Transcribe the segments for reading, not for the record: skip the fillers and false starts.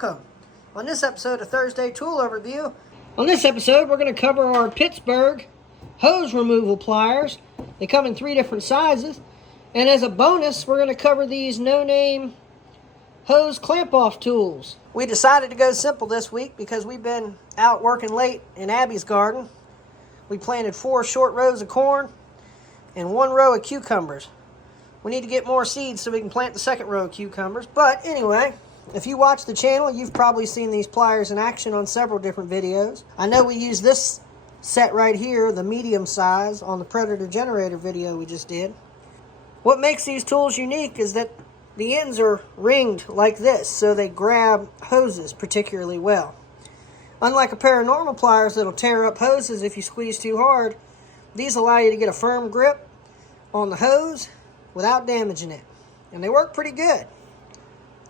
welcome. On this episode of Thursday Tool Overview, on this episode we're going to cover our Pittsburgh Hose Removal Pliers. They come in 3 different sizes, and as a bonus we're going to cover these no-name hose clamp-off tools. We decided to go simple this week because we've been out working late in Abby's garden. We planted 4 short rows of corn and 1 row of cucumbers. We need to get more seeds so we can plant the 2nd row of cucumbers. But anyway, if you watch the channel, you've probably seen these pliers in action on several different videos. I know we used this set right here, the medium size, on the Predator Generator video we just did. What makes these tools unique is that the ends are ringed like this, so they grab hoses particularly well. Unlike a pair of normal pliers that'll tear up hoses if you squeeze too hard, these allow you to get a firm grip on the hose without damaging it. And they work pretty good.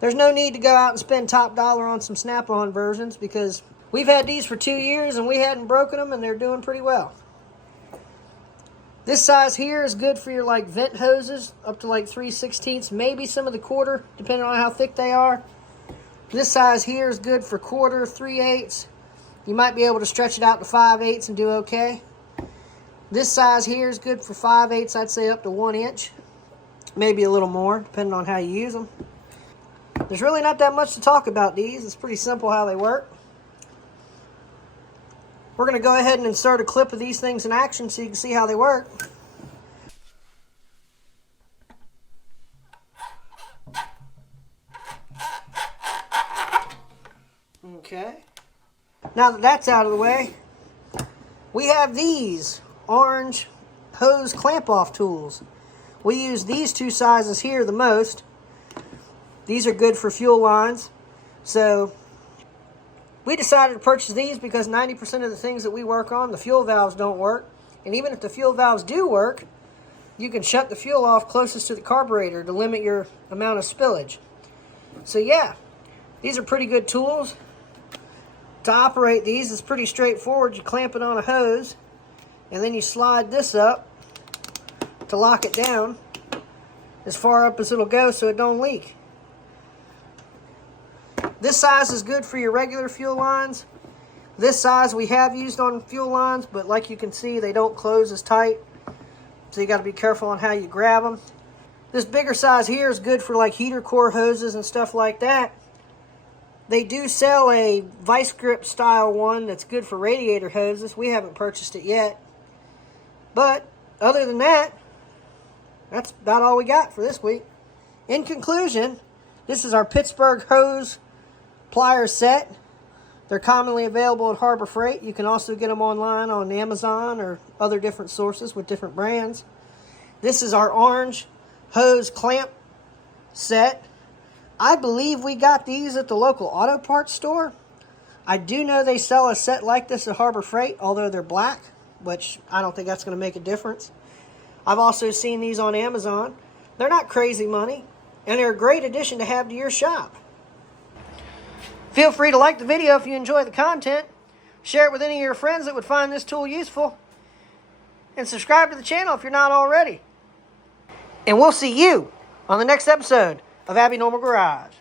There's no need to go out and spend top dollar on some snap-on versions because we've had these for 2 years and we hadn't broken them and they're doing pretty well. This size here is good for your vent hoses up to 3/16, maybe some of the 1/4, depending on how thick they are. This size here is good for 1/4, 3/8. You might be able to stretch it out to 5/8 and do okay. This size here is good for 5/8, I'd say up to 1 inch. Maybe a little more, depending on how you use them. There's really not that much to talk about these. It's pretty simple how they work. We're going to go ahead and insert a clip of these things in action so you can see how they work. Okay. Now that that's out of the way, we have these orange hose clamp-off tools. We use these 2 sizes here the most. These are good for fuel lines. So we decided to purchase these because 90% of the things that we work on, the fuel valves don't work. And even if the fuel valves do work, you can shut the fuel off closest to the carburetor to limit your amount of spillage. So yeah, these are pretty good tools. To operate these, it's pretty straightforward. You clamp it on a hose, and then you slide this up to lock it down as far up as it'll go so it don't leak. This size is good for your regular fuel lines. This size we have used on fuel lines, but like you can see, they don't close as tight. So you got to be careful on how you grab them. This bigger size here is good for heater core hoses and stuff like that. They do sell a vice grip style one that's good for radiator hoses. We haven't purchased it yet. But other than that, that's about all we got for this week. In conclusion, this is our Pittsburgh Hose Pliers set. They're commonly available at Harbor Freight. You can also get them online on Amazon or other different sources with different brands. This is our orange hose clamp set. I believe we got these at the local auto parts store. I do know they sell a set like this at Harbor Freight, although they're black, which I don't think that's going to make a difference. I've also seen these on Amazon. They're not crazy money, and they're a great addition to have to your shop. Feel free to like the video if you enjoy the content. Share it with any of your friends that would find this tool useful. And subscribe to the channel if you're not already. And we'll see you on the next episode of Abby Normal Garage.